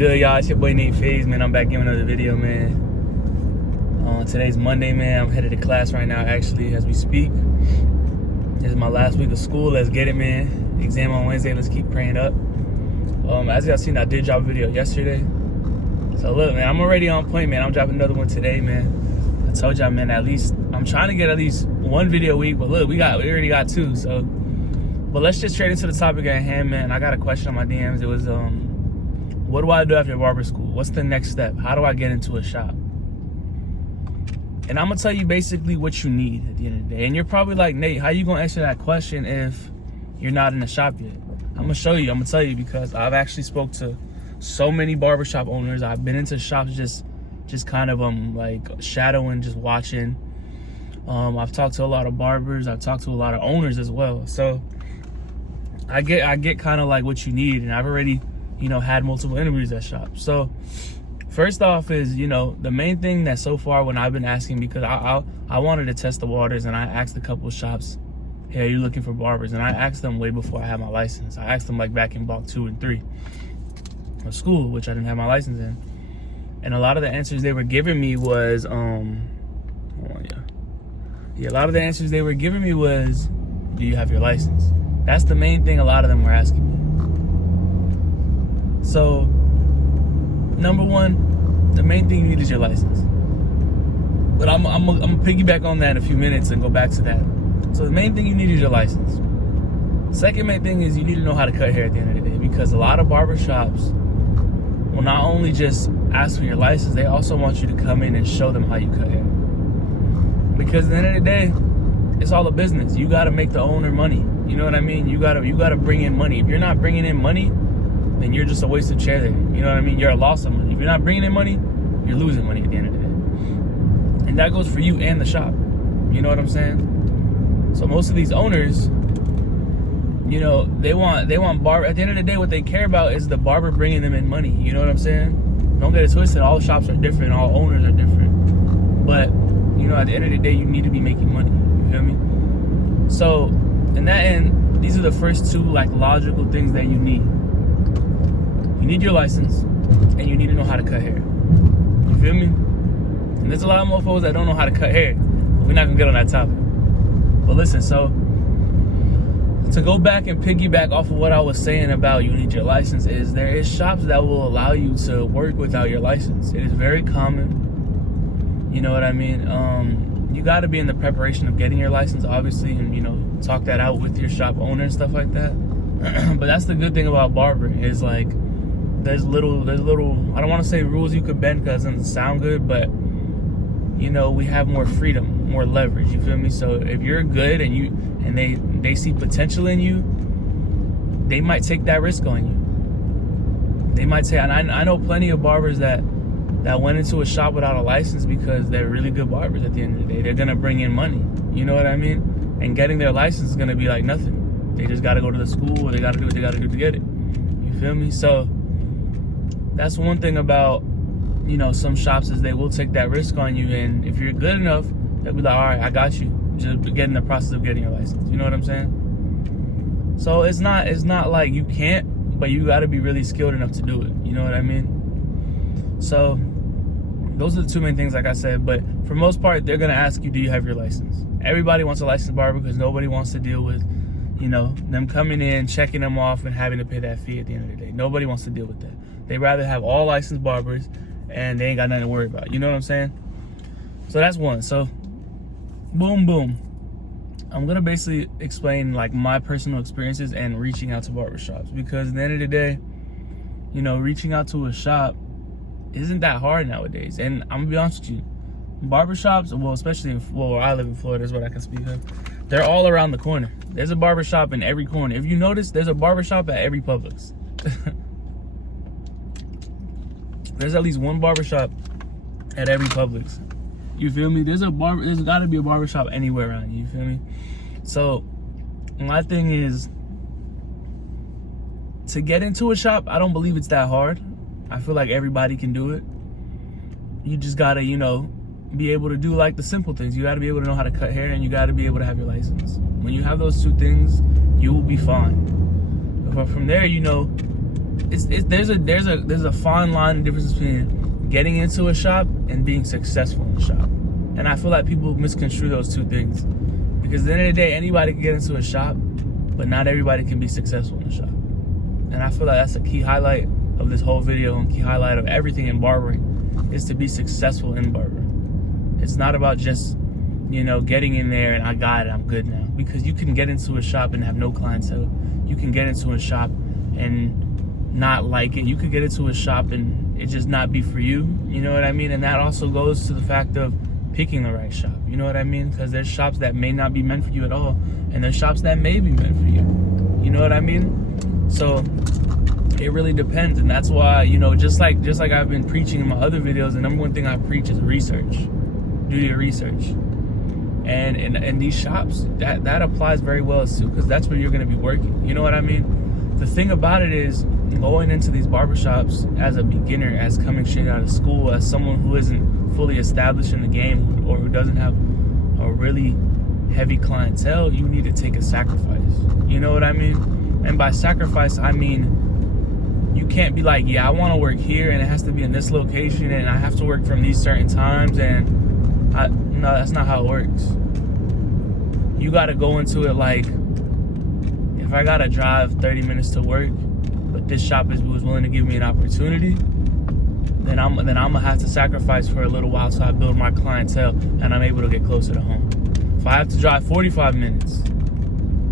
Good, y'all. It's your boy Nate FaZe, man. I'm back giving another video, man. Today's Monday, man. I'm headed to class right now, actually, as we speak. This is my last week of school. Let's get it, man. Exam on Wednesday. Let's keep praying up. As y'all seen, I did drop a video yesterday. So look, man, I'm already on point, man. I'm dropping another one today, man. I told y'all, man, at least I'm trying to get at least one video a week. But look, we already got two. So, but let's just straight into the topic at hand, man. I got a question on my DMs. It was what do I do after barber school? What's the next step? How do I get into a shop? And I'm gonna tell you basically what you need at the end of the day. And you're probably like, Nate, how you gonna answer that question if you're not in the shop yet? I'm gonna show you. I'm gonna tell you because I've actually spoke to so many barbershop owners. I've been into shops just kind of like shadowing, just watching. I've talked to a lot of barbers. I've talked to a lot of owners as well. So I get kind of like what you need, and I've already, had multiple interviews at shops. So first off is, the main thing that so far when I've been asking, because I wanted to test the waters, and I asked a couple of shops, hey, are you looking for barbers? And I asked them way before I had my license. I asked them like back in block 2 and 3 of school, which I didn't have my license in. And a lot of the answers they were giving me was, a lot of the answers they were giving me was, do you have your license? That's the main thing a lot of them were asking me. So, number one, the main thing you need is your license. But I'm gonna piggyback on that in a few minutes and go back to that. So the main thing you need is your license. Second main thing is you need to know how to cut hair at the end of the day, because a lot of barbershops will not only just ask for your license, they also want you to come in and show them how you cut hair. Because at the end of the day, it's all a business. You gotta make the owner money. You know what I mean? You gotta bring in money. If you're not bringing in money, then you're just a wasted chair there. You know what I mean? You're a loss of money. If you're not bringing in money, you're losing money at the end of the day. And that goes for you and the shop. You know what I'm saying? So most of these owners, they want barber. At the end of the day, what they care about is the barber bringing them in money. You know what I'm saying? Don't get it twisted. All shops are different. All owners are different. But, at the end of the day, you need to be making money. You feel me? So, in that end, these are the first two, logical things that you need. You need your license, and you need to know how to cut hair. You feel me? And there's a lot of mofos that don't know how to cut hair. We're not going to get on that topic. But listen, so to go back and piggyback off of what I was saying about you need your license is there is shops that will allow you to work without your license. It is very common. You know what I mean? You got to be in the preparation of getting your license, obviously, and, talk that out with your shop owner and stuff like that. But that's the good thing about barbering is, there's little, I don't want to say rules you could bend because it doesn't sound good, but, we have more freedom, more leverage, you feel me? So if you're good and they see potential in you, they might take that risk on you. They might say, and I know plenty of barbers that went into a shop without a license because they're really good barbers at the end of the day. They're going to bring in money. You know what I mean? And getting their license is going to be like nothing. They just got to go to the school, or they got to do what they got to do to get it. You feel me? So that's one thing about, some shops is they will take that risk on you. And if you're good enough, they'll be like, all right, I got you. Just get in the process of getting your license. You know what I'm saying? So it's not like you can't, but you got to be really skilled enough to do it. You know what I mean? So those are the two main things, like I said. But for most part, they're going to ask you, do you have your license? Everybody wants a licensed barber because nobody wants to deal with, them coming in, checking them off, and having to pay that fee at the end of the day. Nobody wants to deal with that. They'd rather have all licensed barbers, and they ain't got nothing to worry about. You know what I'm saying? So that's one. So boom, boom. I'm going to basically explain, my personal experiences and reaching out to barbershops. Because at the end of the day, reaching out to a shop isn't that hard nowadays. And I'm gonna be honest with you, barbershops, well, especially where I live in Florida, is what I can speak of. They're all around the corner. There's a barbershop in every corner. If you notice, there's a barbershop at every Publix. There's at least one barbershop at every Publix. You feel me? There's got to be a barbershop anywhere around you. You feel me? So my thing is, to get into a shop, I don't believe it's that hard. I feel like everybody can do it. You just gotta, be able to do the simple things. You gotta be able to know how to cut hair, and you gotta be able to have your license. When you have those two things, you will be fine. But from there, there's a fine line and difference between getting into a shop and being successful in the shop. And I feel like people misconstrue those two things. Because at the end of the day, anybody can get into a shop, but not everybody can be successful in the shop. And I feel like that's a key highlight of this whole video and key highlight of everything in barbering, is to be successful in barbering. It's not about just, getting in there and I got it, I'm good now. Because you can get into a shop and have no clientele. You can get into a shop and not like it. You could get into a shop and it just not be for you. You know what I mean? And that also goes to the fact of picking the right shop. You know what I mean? Because there's shops that may not be meant for you at all, and there's shops that may be meant for you. You know what I mean? So it really depends, and that's why, just like I've been preaching in my other videos, the number one thing I preach is research. Do your research. And these shops, that applies very well too, because that's where you're going to be working. You know what I mean? The thing about it is, going into these barbershops as a beginner, as coming straight out of school, as someone who isn't fully established in the game, or who doesn't have a really heavy clientele, you need to take a sacrifice. You know what I mean? And by sacrifice, I mean, you can't be like, yeah, I want to work here and it has to be in this location and I have to work from these certain times, and no, that's not how it works. You got to go into it like, if I got to drive 30 minutes to work, but this shop was willing to give me an opportunity, then I'm gonna have to sacrifice for a little while so I build my clientele and I'm able to get closer to home. If I have to drive 45 minutes,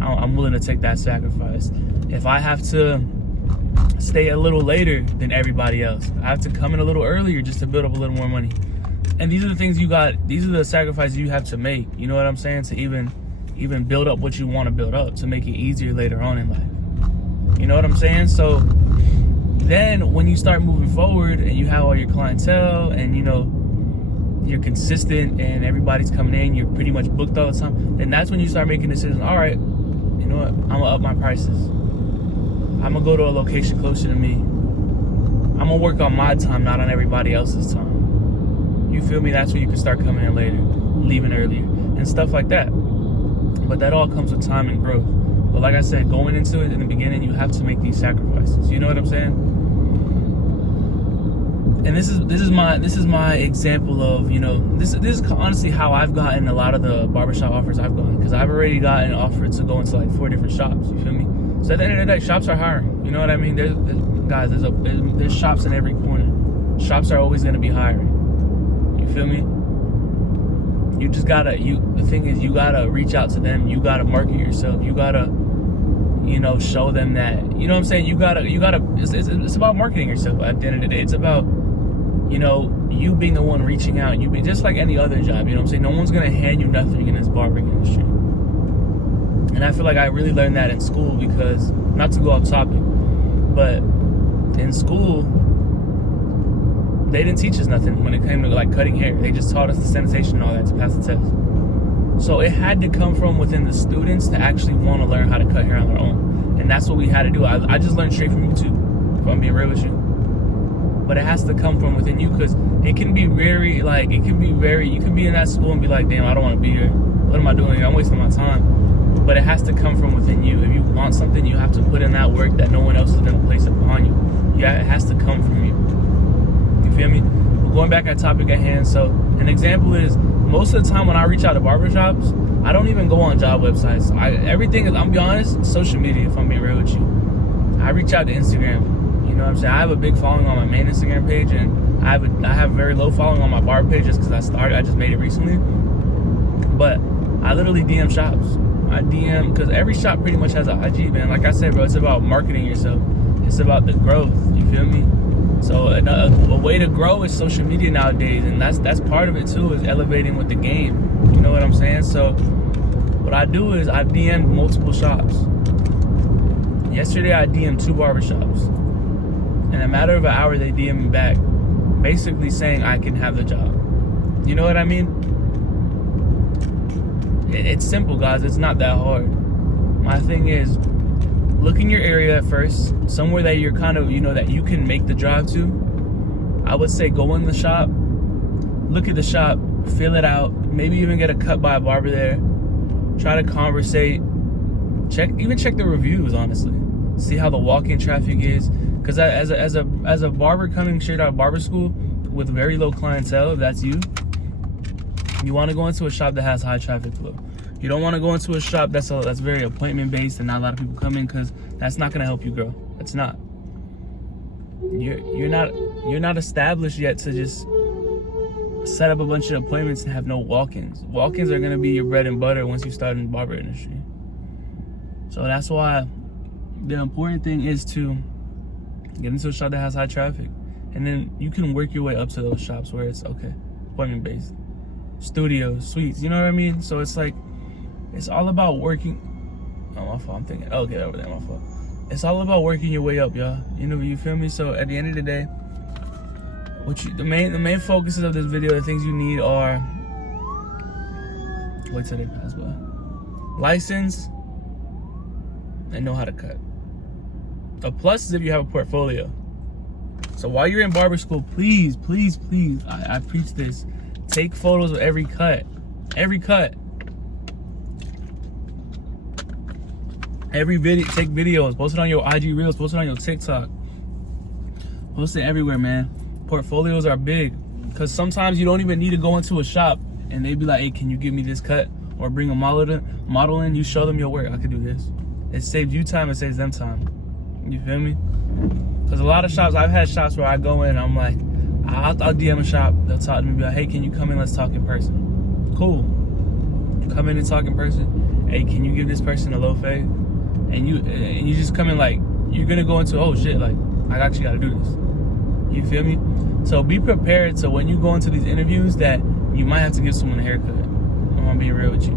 I'm willing to take that sacrifice. If I have to stay a little later than everybody else, I have to come in a little earlier just to build up a little more money. And these are the things these are the sacrifices you have to make. You know what I'm saying? To even build up what you want to build up, to make it easier later on in life. You know what I'm saying? So then when you start moving forward and you have all your clientele and you're consistent and everybody's coming in, you're pretty much booked all the time, then that's when you start making decisions. All right, you know what? I'm gonna up my prices. I'm gonna go to a location closer to me. I'm gonna work on my time, not on everybody else's time. You feel me? That's when you can start coming in later, leaving earlier, and stuff like that. But that all comes with time and growth. But like I said, going into it in the beginning, you have to make these sacrifices. You know what I'm saying? And this is my example of, this is honestly how I've gotten a lot of the barbershop offers I've gotten, because I've already gotten offered to go into like 4 different shops. You feel me? So at the end of the day, shops are hiring. You know what I mean? There's shops in every corner. Shops are always going to be hiring. You feel me? You just gotta, the thing is, you gotta reach out to them. You gotta market yourself. You gotta, show them that, you know what I'm saying? You gotta, it's about marketing yourself at the end of the day. It's about, you being the one reaching out. You be just like any other job, you know what I'm saying? No one's gonna hand you nothing in this barbering industry. And I feel like I really learned that in school, because, not to go off topic, but in school, they didn't teach us nothing when it came to like cutting hair. They just taught us the sanitation and all that to pass the test. So it had to come from within the students to actually want to learn how to cut hair on their own. And that's what we had to do. I just learned straight from YouTube, if I'm being real with you. But it has to come from within you, because it can be you can be in that school and be like, damn, I don't want to be here. What am I doing here? I'm wasting my time. But it has to come from within you. If you want something, you have to put in that work that no one else is going to place upon you. Yeah, it has to come from you. You feel me? But going back at topic at hand, so an example is, most of the time when I reach out to barbershops, I don't even go on job websites. Everything is, I'm gonna be honest, social media, if I'm being real with you. I reach out to Instagram. You know what I'm saying? I have a big following on my main Instagram page, and I have a very low following on my barber page just because I just made it recently. But I literally DM shops. I DM, because every shop pretty much has an IG, man. Like I said, bro, it's about marketing yourself. It's about the growth. You feel me? So a way to grow is social media nowadays, and that's part of it too, is elevating with the game. You know what I'm saying? So what I do is I DM'd multiple shops. Yesterday I DM'd 2 barbershops. In a matter of an hour they DM'd me back, basically saying I can have the job. You know what I mean? It's simple, guys. It's not that hard. My thing is, look in your area at first, somewhere that you're kind of, that you can make the drive to. I would say go in the shop, look at the shop, fill it out, maybe even get a cut by a barber there, try to conversate, check the reviews, honestly. See how the walk-in traffic is. Because as a barber coming straight out of barber school with very low clientele, if that's you, you want to go into a shop that has high traffic flow. You don't want to go into a shop that's very appointment based and not a lot of people come in, because that's not going to help you grow. It's not. You're not established yet to just set up a bunch of appointments and have no walk-ins. Walk-ins are going to be your bread and butter once you start in the barber industry. So that's why the important thing is to get into a shop that has high traffic, and then you can work your way up to those shops where it's okay, appointment based, studios, suites, you know what I mean? So it's like, it's all about working. Oh, my fault. I'm thinking, oh, get over there, my fault. It's all about working your way up, y'all. You know, you feel me? So at the end of the day, the main focuses of this video, the things you need are, wait till they pass by, license and know how to cut. A plus is if you have a portfolio. So while you're in barber school, please, I preach this, take photos of every cut. Every video, take videos, post it on your IG Reels, post it on your TikTok. Post it everywhere, man. Portfolios are big, because sometimes you don't even need to go into a shop and they be like, hey, can you give me this cut? Or bring a model in, you show them your work. I could do this. It saves you time, it saves them time. You feel me? Because a lot of shops, I've had shops where I go in and I'm like, I'll DM a shop, they'll talk to me, be like, hey, can you come in, let's talk in person. Cool. You come in and talk in person. Hey, can you give this person a low fade? And you just come in like, you're gonna go into, oh shit, like, I actually gotta do this. You feel me? So be prepared, so when you go into these interviews that you might have to give someone a haircut. I'm gonna be real with you.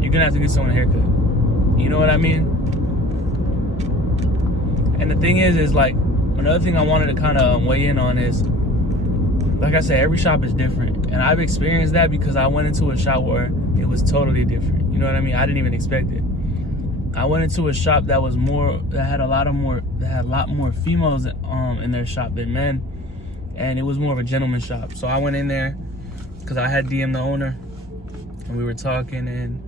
You're gonna have to give someone a haircut. You know what I mean? And the thing is like, another thing I wanted to kind of weigh in on is, like I said, every shop is different. And I've experienced that because I went into a shop where it was totally different. You know what I mean? I didn't even expect it. I went into a shop that had a lot more females in their shop than men, and it was more of a gentleman shop. So I went in there because I had DM'd the owner, and we were talking, and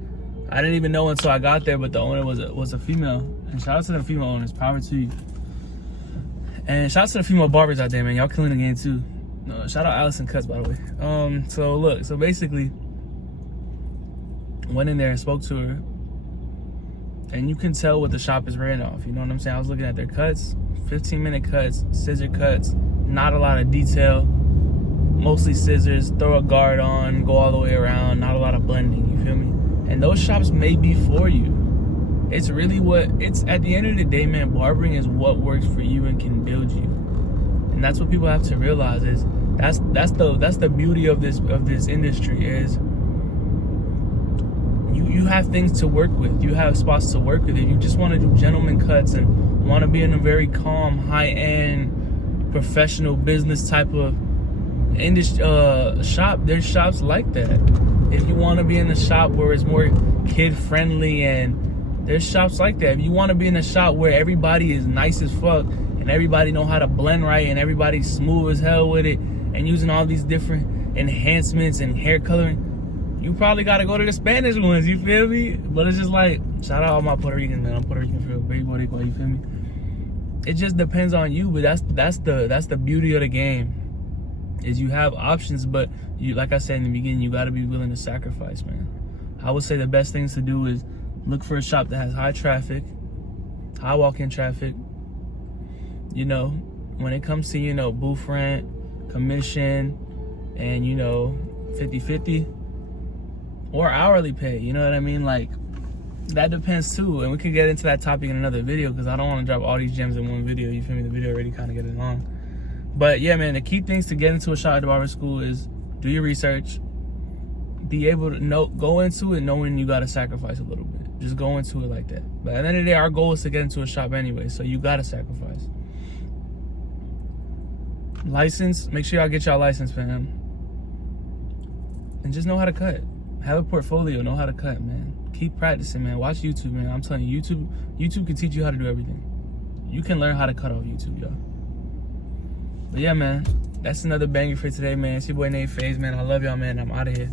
I didn't even know until I got there, but the owner was a female. And shout out to the female owners, power to you. And shout out to the female barbers out there, man. Y'all killing the game too. Shout out Allison Cuts, by the way. So basically, went in there and spoke to her. And you can tell what the shop is ran off. You know what I'm saying? I was looking at their cuts, 15-minute cuts, scissor cuts, not a lot of detail, mostly scissors, throw a guard on, go all the way around, not a lot of blending, you feel me? And those shops may be for you. It's really at the end of the day, man, barbering is what works for you and can build you. And that's what people have to realize is that's the beauty of this industry is you have things to work with. You have spots to work with. If you just want to do gentleman cuts and want to be in a very calm, high-end, professional business type of industry shop, there's shops like that. If you want to be in a shop where it's more kid-friendly, and there's shops like that. If you want to be in a shop where everybody is nice as fuck and everybody know how to blend right and everybody's smooth as hell with it and using all these different enhancements and hair coloring, you probably got to go to the Spanish ones, you feel me? But it's just like, shout out all my Puerto Ricans, man. I'm Puerto Rican for real, baby Boricua, you feel me? It just depends on you, but that's the beauty of the game, is you have options, but you, like I said in the beginning, you got to be willing to sacrifice, man. I would say the best things to do is look for a shop that has high traffic, high walk-in traffic. You know, when it comes to, you know, booth rent, commission, and, you know, 50-50. Or hourly pay, you know what I mean? Like, that depends too. And we can get into that topic in another video, because I don't want to drop all these gems in one video. You feel me? The video already kind of getting long. But yeah, man, the key things to get into a shop at the barber school is do your research. Be able to go into it knowing you got to sacrifice a little bit. Just go into it like that. But at the end of the day, our goal is to get into a shop anyway, so you got to sacrifice. License, make sure y'all get y'all license, fam. And just know how to cut. Have a portfolio, know how to cut, man. Keep practicing, man. Watch YouTube, man. I'm telling you, YouTube can teach you how to do everything. You can learn how to cut off YouTube, y'all. But yeah, man, that's another banger for today, man. It's your boy Nate FaZe, man. I love y'all, man. I'm out of here.